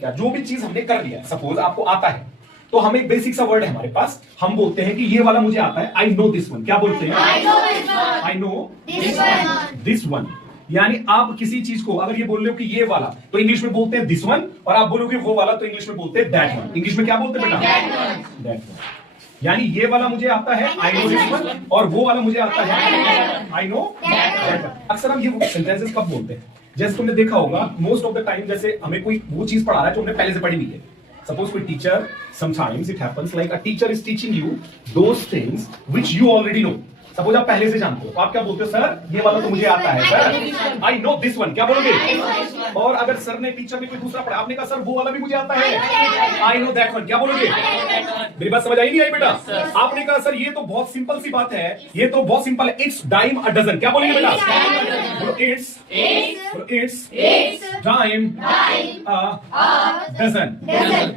क्या जो भी चीज हमने कर लिया, सपोज आपको आता है तो हमें बेसिक सा वर्ड है हमारे पास, हम बोलते हैं कि ये वाला मुझे आता है, आई नो दिस वन। क्या बोलते हैं? I know this one. यानी आप किसी चीज को अगर ये बोल रहे हो कि ये वाला, तो इंग्लिश में बोलते हैं दिस वन, और आप बोलोगे वो वाला, तो इंग्लिश में बोलते हैं दैट वन। इंग्लिश में क्या बोलते हैं बेटा? That one. यानी ये वाला मुझे आता है आई नो दिस वन, और वो वाला मुझे आता है आई नो दैट वन। अक्सर हम ये सेंटेंसेस कब बोलते हैं? जैसे तुमने देखा होगा मोस्ट ऑफ द टाइम, जैसे हमें कोई वो चीज पढ़ा रहा है जो हमने पहले से पढ़ी हुई है। Suppose कोई teacher, sometimes it happens like a teacher is teaching you those things which you already know. Suppose आप पहले से जानते हो, तो आप क्या बोलते हो? सर ये वाला तो मुझे आता है sir, I know this one। क्या बोलोगे? और अगर सर ने टीचर ने कोई दूसरा पढ़ा, आपने कहा सर वो वाला भी मुझे आता है, I know that one। क्या बोलोगे? मेरी बात समझ आई नहीं आई बेटा? आपने कहा सर ये तो बहुत सिंपल सी बात है, ये तो बहुत सिंपल है, इट्स डाइम अ डजन। क्या बोलेंगे बेटा? It's dime a dozen.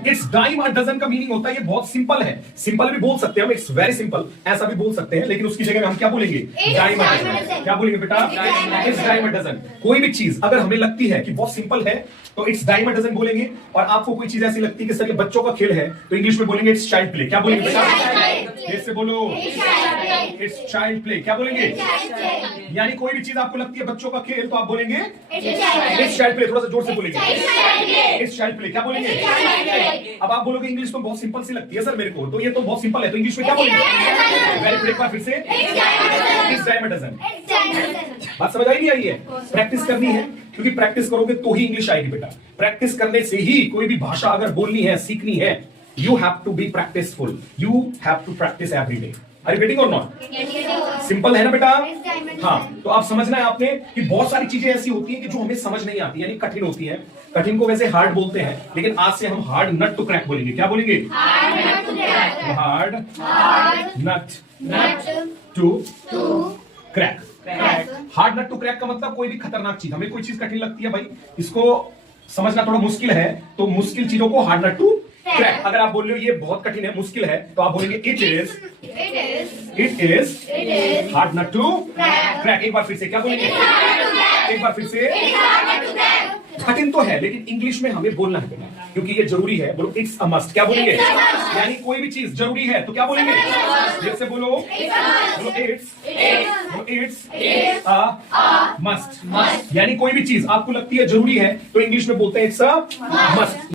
It's dime a dozen का मीनिंग होता है ये बहुत सिंपल है। सिंपल भी बोल सकते हैं हम, इट्स वेरी सिंपल, ऐसा भी बोल सकते हैं, लेकिन उसकी जगह हम क्या बोलेंगे? Dime a dozen. क्या बोलेंगे बेटा? It's dime a dozen. कोई भी चीज अगर हमें लगती है कि बहुत सिंपल है तो इट्स डाइम अ डजन बोलेंगे, और आपको कोई चीज ऐसी लगती है कि सर ये बच्चों का खेल है, तो इंग्लिश में बोलेंगे इट्स चाइल्ड प्ले। क्या बोलेंगे बेटा? फिर से बोलो, इट्स चाइल्ड प्ले। क्या बोलेंगे? यानी कोई भी चीज आपको लगती है बच्चों का खेल, तो आप बोलेंगे इट्स चाइल्ड प्ले। थोड़ा सा जोर से बोलेंगे, इट्स चाइल्ड प्ले। क्या बोलेंगे? अब आप बोलोगे इंग्लिश तो बहुत सिंपल सी लगती है सर मेरे को, तो ये तो बहुत सिंपल है, तो इंग्लिश में क्या बोलेंगे? वेरी गुड, एक बार फिर से, इट्स डाइम अ डजन। बात समझ आई नहीं आई है? प्रैक्टिस करनी है, क्योंकि प्रैक्टिस करोगे तो ही इंग्लिश आएगी बेटा। प्रैक्टिस करने से ही कोई भी भाषा अगर बोलनी है, सीखनी है, you have to be practiceful, you have to practice every day. Are you getting or not? Simple है ना बेटा? हाँ, तो आप समझना है आपने कि बहुत सारी चीजें ऐसी होती हैं कि जो हमें समझ नहीं आती, यानी कठिन होती है। कठिन को वैसे हार्ड बोलते हैं, लेकिन आज से हम हार्ड नट टू क्रैक बोलेंगे। क्या बोलेंगे? Hard nut to crack. Hard nut to crack का मतलब कोई भी खतरनाक चीज, हमें कोई चीज कठिन लगती है भाई, इसको समझना थोड़ा मुश्किल है, तो मुश्किल चीजों को हार्ड नट टू क्रैक। अगर आप बोल रहे हो ये बहुत कठिन है, मुश्किल है, तो आप बोलेंगे it is hard nut to crack. एक बार फिर से क्या बोलेंगे? एक बार फिर से। कठिन तो है, लेकिन इंग्लिश में हमें बोलना है बेटा, क्योंकि ये जरूरी है। बोलो इट्स अ मस्ट। क्या बोलेंगे? यानी कोई भी चीज जरूरी है तो क्या बोलेंगे? जैसे बोलो इट्स अ मस्ट। यानी कोई भी चीज आपको लगती है जरूरी है, तो इंग्लिश में बोलते हैं इट्स अ मस्ट।